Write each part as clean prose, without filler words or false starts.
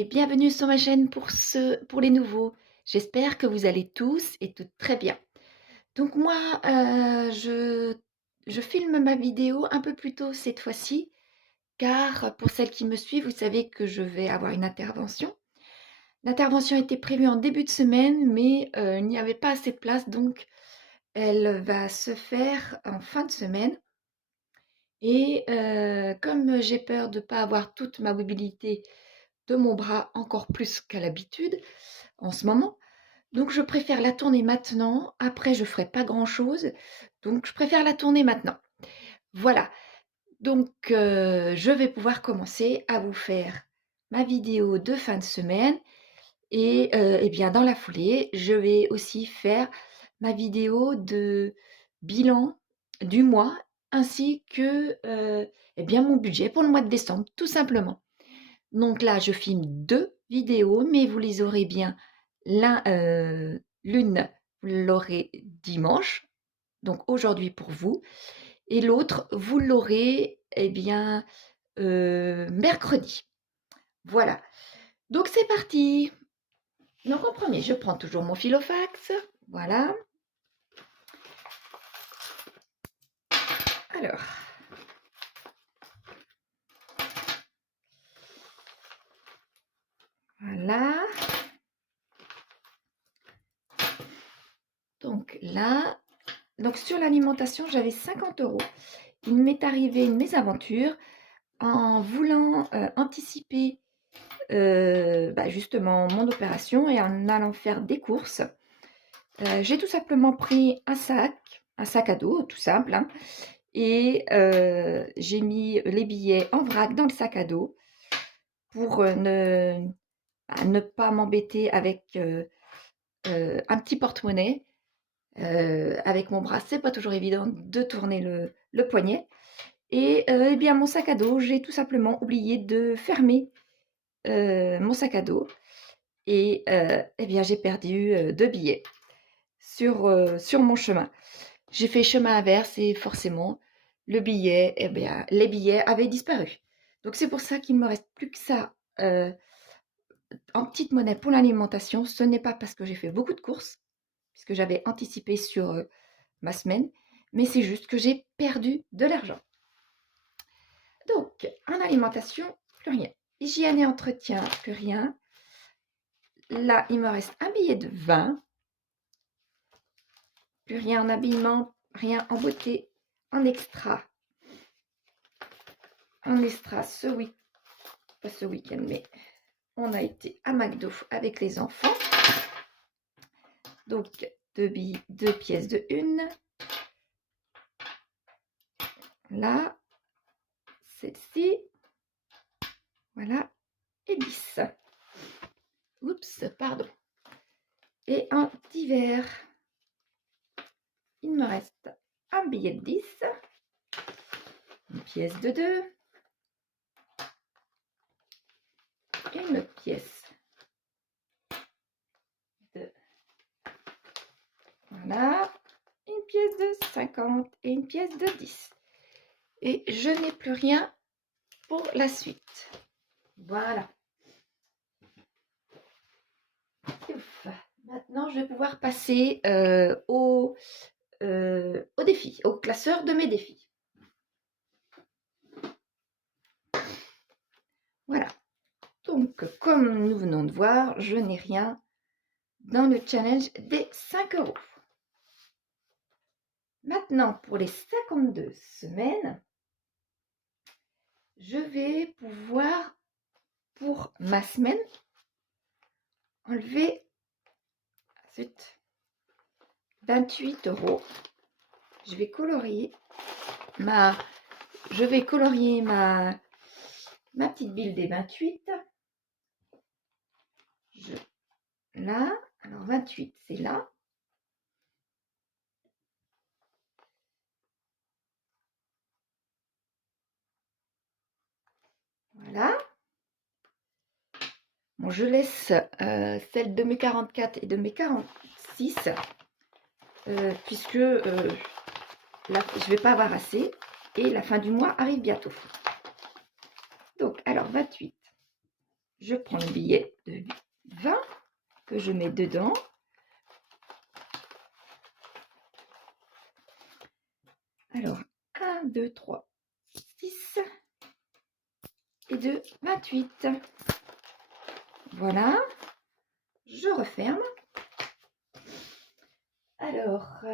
et bienvenue sur ma chaîne pour les nouveaux. J'espère que vous allez tous et toutes très bien. Donc moi, je filme ma vidéo un peu plus tôt cette fois-ci, car pour celles qui me suivent, vous savez que je vais avoir une intervention. L'intervention était prévue en début de semaine, mais il n'y avait pas assez de place, donc elle va se faire en fin de semaine. Et comme j'ai peur de ne pas avoir toute ma mobilité de mon bras, encore plus qu'à l'habitude en ce moment, donc je préfère la tourner maintenant. Après, je ne ferai pas grand-chose, donc je préfère la tourner maintenant. Voilà, donc je vais pouvoir commencer à vous faire ma vidéo de fin de semaine et bien dans la foulée, je vais aussi faire ma vidéo de bilan du mois ainsi que bien mon budget pour le mois de décembre, tout simplement. Donc là, je filme 2 vidéos, mais vous les aurez bien l'une, vous l'aurez dimanche, donc aujourd'hui pour vous, et l'autre, vous l'aurez, bien, mercredi. Voilà. Donc c'est parti. Donc en premier, je prends toujours mon filofax. Voilà. Alors, voilà. Donc là, donc sur l'alimentation, j'avais 50 €. Il m'est arrivé une mésaventure en voulant anticiper justement mon opération et en allant faire des courses. J'ai tout simplement pris un sac à dos, tout simple, hein, et j'ai mis les billets en vrac dans le sac à dos pour ne pas m'embêter avec un petit porte-monnaie. Avec mon bras, c'est pas toujours évident de tourner le poignet. Et bien mon sac à dos, j'ai tout simplement oublié de fermer mon sac à dos. Et bien j'ai perdu 2 billets sur mon chemin. J'ai fait chemin inverse et forcément les billets avaient disparu. Donc c'est pour ça qu'il me reste plus que ça en petite monnaie pour l'alimentation. Ce n'est pas parce que j'ai fait beaucoup de courses, puisque j'avais anticipé sur ma semaine, mais c'est juste que j'ai perdu de l'argent. Donc en alimentation, plus rien. Hygiène et entretien, plus rien. Là, il me reste un billet de 20. Plus rien en habillement, rien en beauté, en extra. En extra pas ce week-end, mais on a été à McDo avec les enfants. Donc, 2 pièces de 1. Là, celle-ci. Voilà. Et 10. Oups, pardon. Et en divers, il me reste un billet de 10. Une pièce de 2. Et une pièce de... Voilà. Une pièce de 50 et une pièce de 10. Et je n'ai plus rien pour la suite. Voilà. Ouf. Maintenant, je vais pouvoir passer au défi, au classeur de mes défis. Voilà. Donc, comme nous venons de voir, je n'ai rien dans le challenge des 5 €. Maintenant, pour les 52 semaines, je vais pouvoir, pour ma semaine, enlever 28 €. Je vais colorier ma petite bille des 28. Là, alors 28, c'est là. Voilà. Bon, je laisse celle de mes 44 et de mes 46, puisque là, je ne vais pas avoir assez. Et la fin du mois arrive bientôt. Donc, alors 28. je prends le billet de 20 que je mets dedans. Alors, 1, 2, 3, 6 et 2, 28. Voilà, je referme. Alors,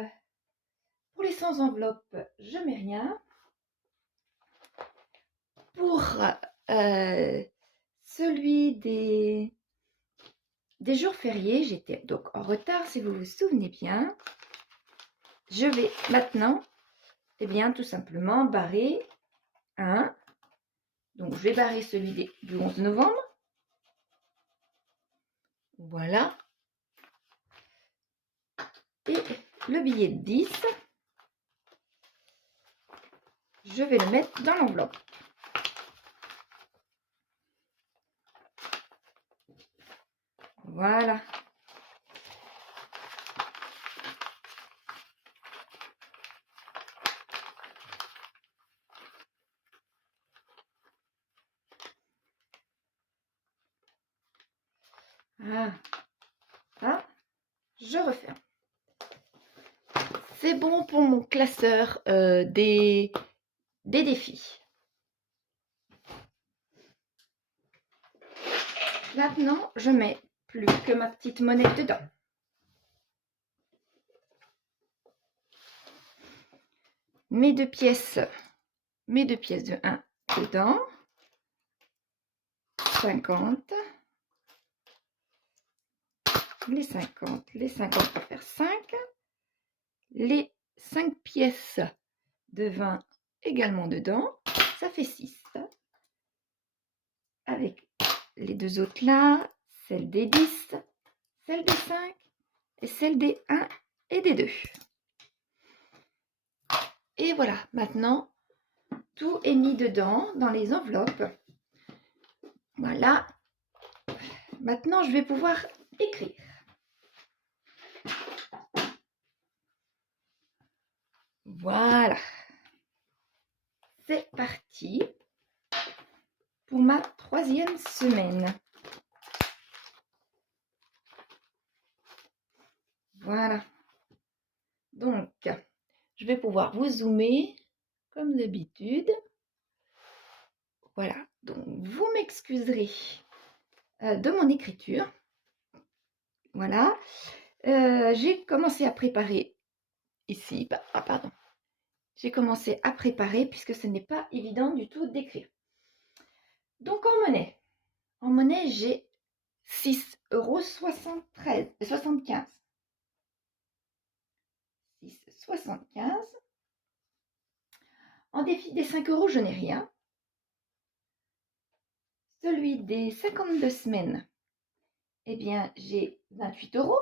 pour les sans enveloppe, je mets rien. Pour celui des jours fériés, j'étais donc en retard si vous vous souvenez bien. Je vais maintenant, eh bien, tout simplement barrer un. Donc, je vais barrer celui du 11 novembre. Voilà. Et le billet de 10, je vais le mettre dans l'enveloppe. Voilà. Ah, je referme. C'est bon pour mon classeur des défis. Maintenant, je mets plus que ma petite monnaie dedans. Mes deux pièces de 1 dedans. 50. Les 50 pour faire 5. Les 5 pièces de 20 également dedans. Ça fait 6. Avec les deux autres là, celle des 10, celle des 5 et celle des 1 et des 2. Et voilà, maintenant, tout est mis dedans, dans les enveloppes. Voilà. Maintenant, je vais pouvoir écrire. Voilà. C'est parti pour ma 3e semaine. Voilà. Donc, je vais pouvoir vous zoomer comme d'habitude. Voilà. Donc, vous m'excuserez de mon écriture. Voilà. J'ai commencé à préparer ici. Pardon. J'ai commencé à préparer puisque ce n'est pas évident du tout d'écrire. Donc, en monnaie, j'ai 6,75 €. 6,75 €. En défi des 5 €, je n'ai rien. Celui des 52 semaines, eh bien, j'ai 28 €.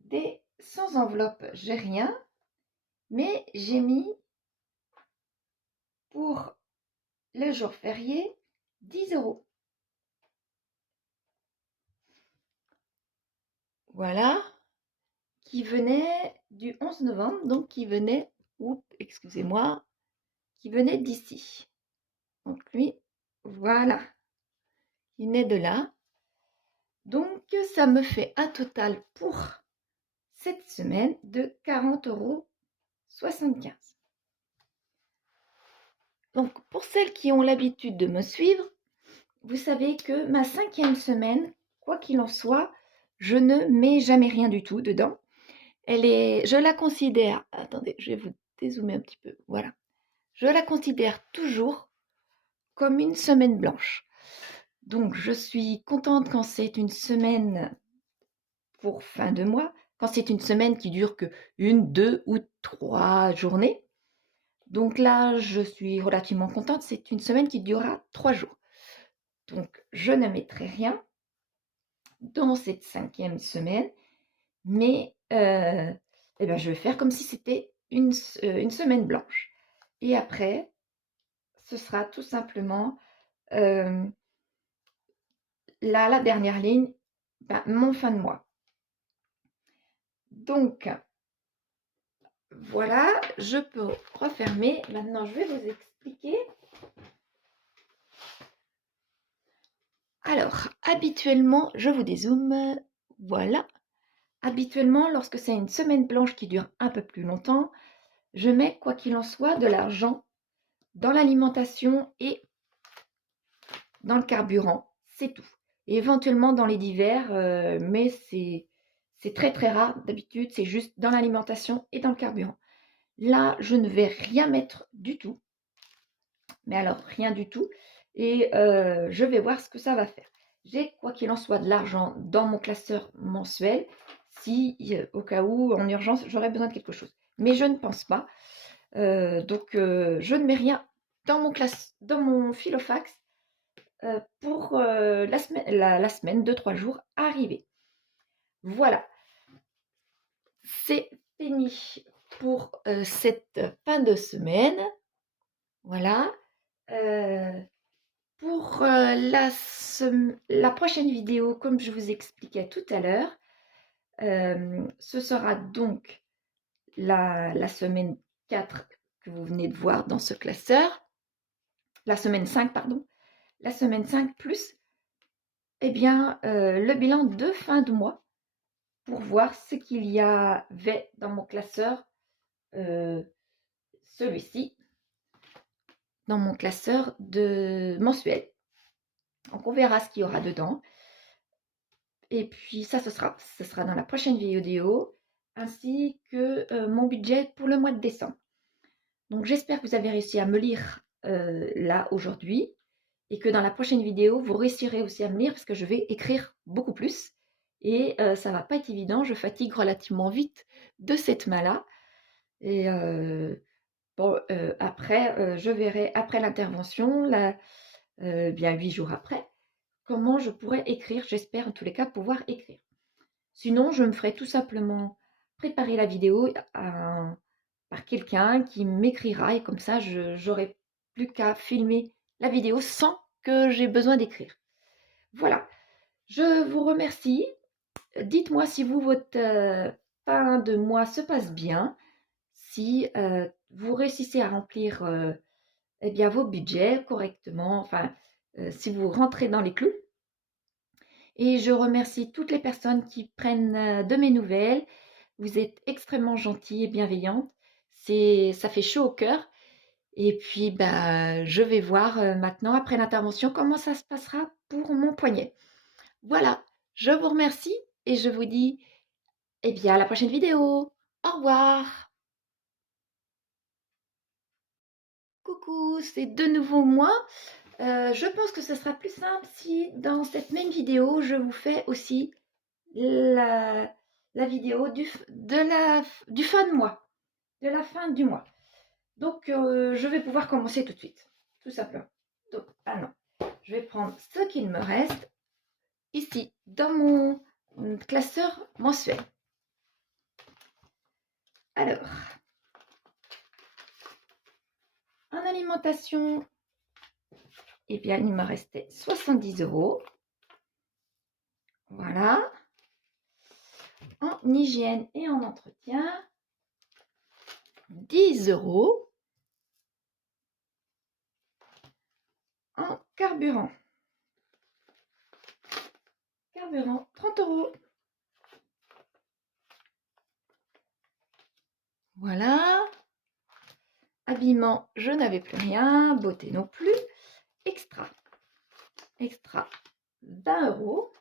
Des sans enveloppe, j'ai rien. Mais j'ai mis pour le jour férié 10 €. Voilà. Qui venait du 11 novembre, donc qui venait, excusez-moi, qui venait d'ici. Donc lui, voilà, il naît de là. Donc ça me fait un total pour cette semaine de 40,75 €. Donc pour celles qui ont l'habitude de me suivre, vous savez que ma 5e semaine, quoi qu'il en soit, je ne mets jamais rien du tout dedans. Je la considère, attendez, je vais vous dézoomer un petit peu, voilà. Je la considère toujours comme une semaine blanche. Donc, je suis contente quand c'est une semaine pour fin de mois, quand c'est une semaine qui dure que 1, 2 ou 3 journées. Donc là, je suis relativement contente, c'est une semaine qui durera 3 jours. Donc, je ne mettrai rien dans cette 5e semaine, mais eh ben, je vais faire comme si c'était une semaine blanche. Et après, ce sera tout simplement la dernière ligne, mon fin de mois. Donc, voilà, je peux refermer. Maintenant, je vais vous expliquer Alors, habituellement, je vous dézoome, voilà. Habituellement, lorsque c'est une semaine blanche qui dure un peu plus longtemps, je mets, quoi qu'il en soit, de l'argent dans l'alimentation et dans le carburant, c'est tout. Et éventuellement dans les divers, mais c'est très très rare. D'habitude, c'est juste dans l'alimentation et dans le carburant. Là, je ne vais rien mettre du tout. Mais alors, rien du tout. Et je vais voir ce que ça va faire. J'ai, quoi qu'il en soit, de l'argent dans mon classeur mensuel si, au cas où, en urgence, j'aurais besoin de quelque chose. Mais je ne pense pas. Donc, je ne mets rien dans mon filofax pour la semaine, 2-3 jours arrivée. Voilà, c'est fini pour cette fin de semaine. Voilà. Pour la prochaine vidéo, comme je vous expliquais tout à l'heure, ce sera donc la semaine 4 que vous venez de voir dans ce classeur. La semaine 5, pardon. La semaine 5 plus eh bien, le bilan de fin de mois pour voir ce qu'il y avait dans mon classeur, celui-ci, dans mon classeur de mensuel. Donc, on verra ce qu'il y aura dedans. Et puis, ça, ce sera dans la prochaine vidéo, ainsi que mon budget pour le mois de décembre. Donc, j'espère que vous avez réussi à me lire là, aujourd'hui, et que dans la prochaine vidéo, vous réussirez aussi à me lire, parce que je vais écrire beaucoup plus. Et ça va pas être évident, je fatigue relativement vite de cette main-là. Et bon, après, je verrai après l'intervention, bien 8 jours après, comment je pourrais écrire. J'espère en tous les cas pouvoir écrire. Sinon, je me ferai tout simplement préparer la vidéo par quelqu'un qui m'écrira et comme ça, j'aurai plus qu'à filmer la vidéo sans que j'ai besoin d'écrire. Voilà, je vous remercie. Dites-moi si vous, votre fin de mois se passe bien, si vous réussissez à remplir eh bien, vos budgets correctement, enfin, si vous rentrez dans les clous. Et je remercie toutes les personnes qui prennent de mes nouvelles. Vous êtes extrêmement gentils et bienveillantes. Ça fait chaud au cœur. Et puis, bah, je vais voir maintenant, après l'intervention, comment ça se passera pour mon poignet. Voilà, je vous remercie et je vous dis, eh bien, à la prochaine vidéo. Au revoir. Coucou, c'est de nouveau moi. Je pense que ce sera plus simple si dans cette même vidéo, je vous fais aussi la vidéo du fin de mois, de la fin du mois. Donc, je vais pouvoir commencer tout de suite, tout simplement. Donc, ah non, je vais prendre ce qu'il me reste ici, dans mon classeur mensuel. Alors, en alimentation, eh bien, il me restait 70 €. Voilà. En hygiène et en entretien, 10 €. En carburant, 30 €. Voilà. Habillement, je n'avais plus rien. Beauté non plus. Extra, 20 €.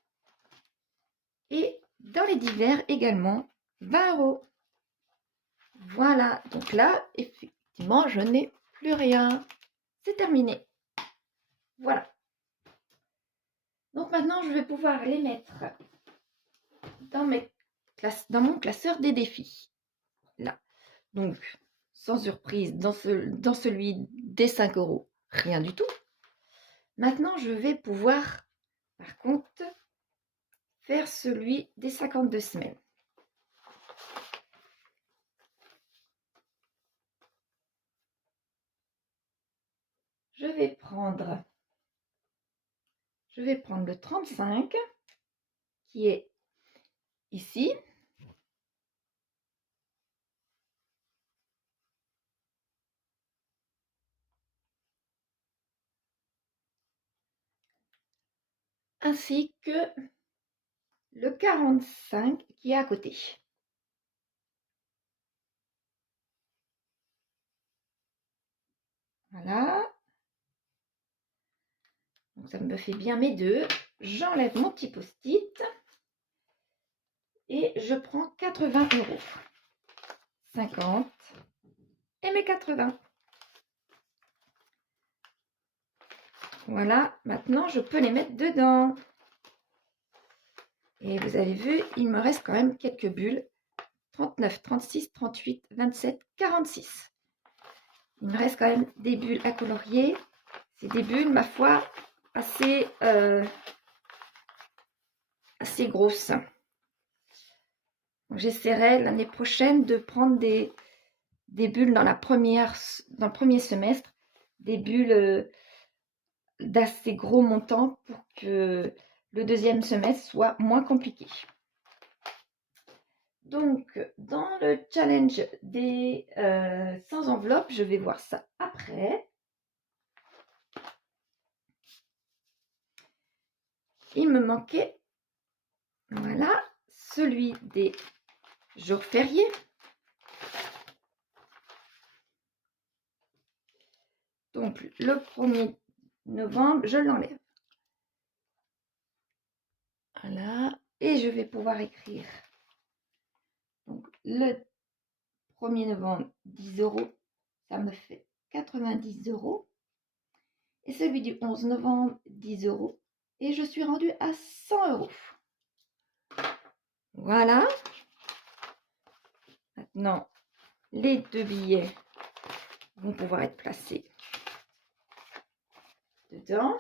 Et dans les divers également, 20 €. Voilà, donc là, effectivement, je n'ai plus rien. C'est terminé. Voilà. Donc maintenant, je vais pouvoir les mettre dans mon classeur des défis. Là. Donc, sans surprise, dans celui des 5 €, rien du tout. Maintenant, je vais pouvoir, par contre, faire celui des 52 semaines. Je vais prendre le 35 qui est ici. ainsi que le 45 qui est à côté. Voilà. Donc ça me fait bien mes deux. J'enlève mon petit post-it et je prends 80 €. 50 et mes 80. Voilà, maintenant je peux les mettre dedans. Et vous avez vu, il me reste quand même quelques bulles. 39, 36, 38, 27, 46. Il me reste quand même des bulles à colorier. C'est des bulles, ma foi, assez grosses. J'essaierai l'année prochaine de prendre des bulles dans le premier semestre, des bulles d'assez gros montant pour que le deuxième semestre soit moins compliqué. Donc, dans le challenge des sans enveloppe, je vais voir ça après. Il me manquait, voilà, celui des jours fériés. Donc, le 1er novembre, je l'enlève. Voilà, et je vais pouvoir écrire. Donc, le 1er novembre, 10 €, ça me fait 90 €. Et celui du 11 novembre, 10 €. Et je suis rendue à 100 €. Voilà. Maintenant, les deux billets vont pouvoir être placés dedans.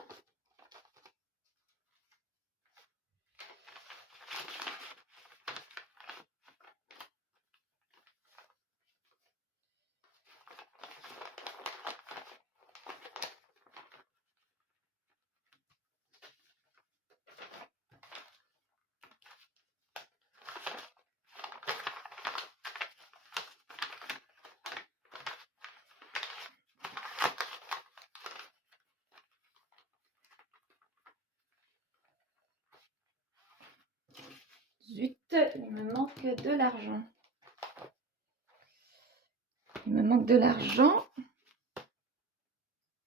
Zut, il me manque de l'argent. Il me manque de l'argent.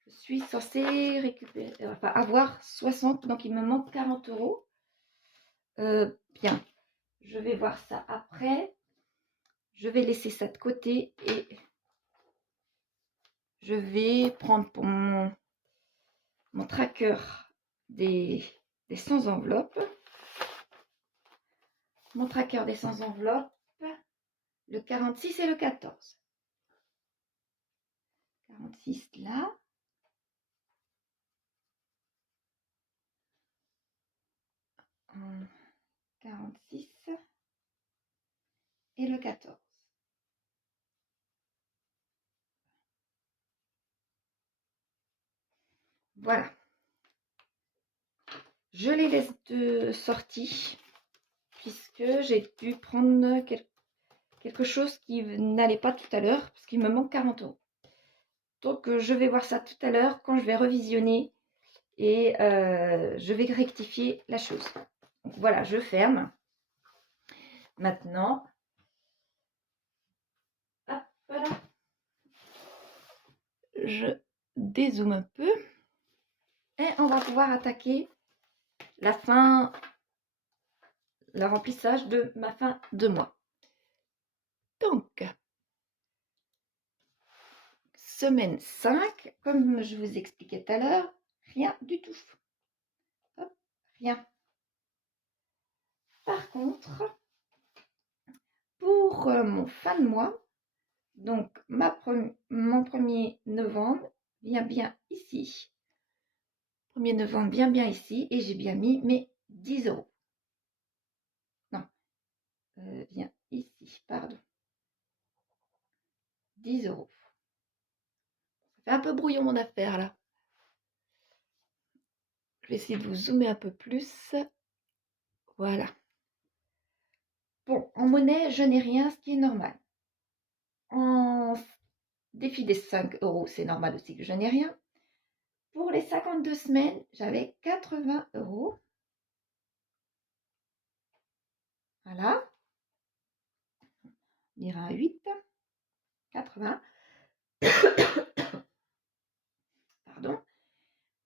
Je suis censée récupérer, enfin avoir 60, donc il me manque 40 €. Bien, je vais voir ça après. Je vais laisser ça de côté et je vais prendre pour mon tracker des sans enveloppe. Mon tracker des sans enveloppe, le 46 et le 14. 46 là. 46 et le 14. Voilà. Je les laisse de sortie puisque j'ai dû prendre quelque chose qui n'allait pas tout à l'heure parce qu'il me manque 40 €. Donc je vais voir ça tout à l'heure quand je vais revisionner et je vais rectifier la chose. Donc voilà, je ferme. Maintenant, hop là, je dézoome un peu et on va pouvoir attaquer le remplissage de ma fin de mois. Donc, semaine 5, comme je vous expliquais tout à l'heure, rien du tout. Hop, rien. Par contre, pour mon fin de mois, donc mon 1er novembre vient bien ici. 1er novembre vient bien ici et j'ai bien mis mes 10 €. Non, vient ici, pardon. 10 €. Ça fait un peu brouillon mon affaire là. Je vais essayer de vous zoomer un peu plus. Voilà. Bon, en monnaie, je n'ai rien, ce qui est normal. En défi des 5 €, c'est normal aussi que je n'ai rien. Pour les 52 semaines, j'avais 80 €. Voilà. On ira à 8, 80. Pardon.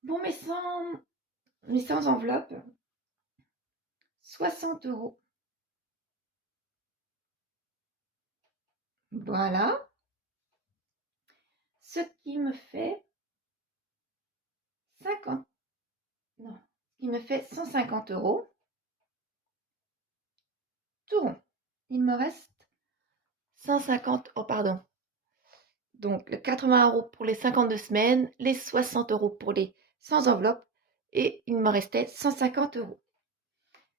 Bon, mais sans enveloppe, 60 euros. Voilà. Ce qui me fait 50. Non, ce qui me fait 150 euros. Tout rond. Il me reste 150. Oh, pardon. Donc, le 80 euros pour les 52 semaines, les 60 euros pour les sans enveloppe, et il me restait 150 euros.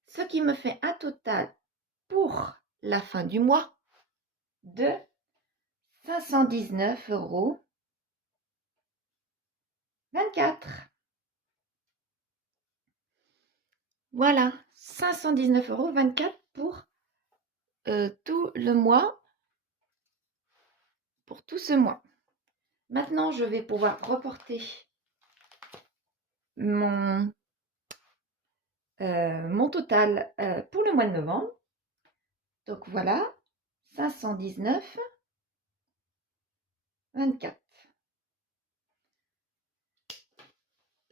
Ce qui me fait un total pour la fin du mois de 519 euros 24. Voilà, 519 euros 24 pour tout le mois, pour tout ce mois. Maintenant, je vais pouvoir reporter mon total pour le mois de novembre. Donc voilà, 519 24.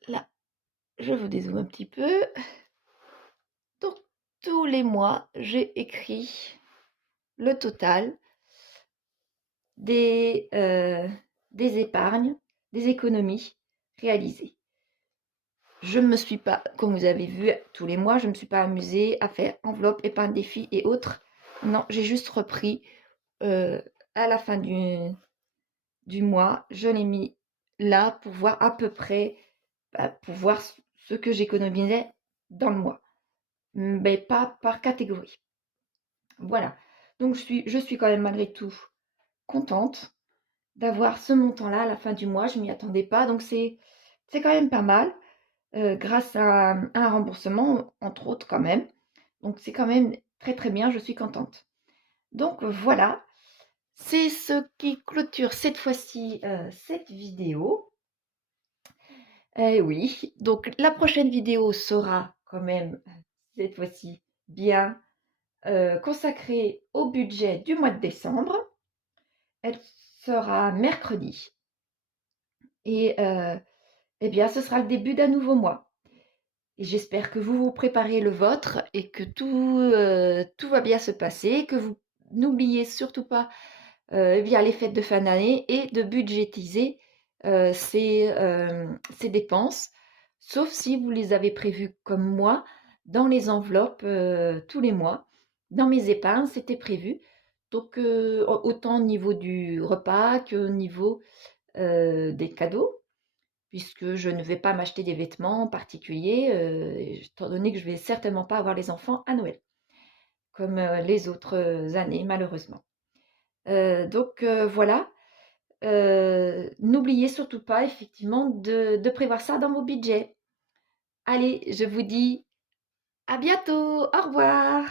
Là, je vous dézoome un petit peu. Donc, tous les mois, j'ai écrit le total des épargnes, des économies réalisées. Je ne me suis pas, comme vous avez vu tous les mois, je ne me suis pas amusée à faire enveloppe, épargne défi et autres. Non, j'ai juste repris à la fin du mois, je l'ai mis là pour voir à peu près, pour voir ce que j'économisais dans le mois, mais pas par catégorie. Voilà, donc je suis quand même malgré tout contente d'avoir ce montant-là à la fin du mois. Je ne m'y attendais pas, donc c'est quand même pas mal, grâce à un remboursement, entre autres quand même. Donc c'est quand même très très bien, je suis contente. Donc voilà, c'est ce qui clôture cette fois-ci cette vidéo. Eh oui, donc la prochaine vidéo sera quand même cette fois-ci bien consacrée au budget du mois de décembre. Elle sera mercredi. Et eh bien, ce sera le début d'un nouveau mois. Et j'espère que vous vous préparez le vôtre et que tout va bien se passer, que vous n'oubliez surtout pas eh bien, les fêtes de fin d'année et de budgétiser ces dépenses, sauf si vous les avez prévues comme moi dans les enveloppes tous les mois. Dans mes épargnes, c'était prévu. Donc, autant au niveau du repas qu'au niveau des cadeaux, puisque je ne vais pas m'acheter des vêtements en particulier, étant donné que je vais certainement pas avoir les enfants à Noël, comme les autres années, malheureusement. Donc voilà, n'oubliez surtout pas effectivement de prévoir ça dans vos budgets. Allez, je vous dis à bientôt, au revoir.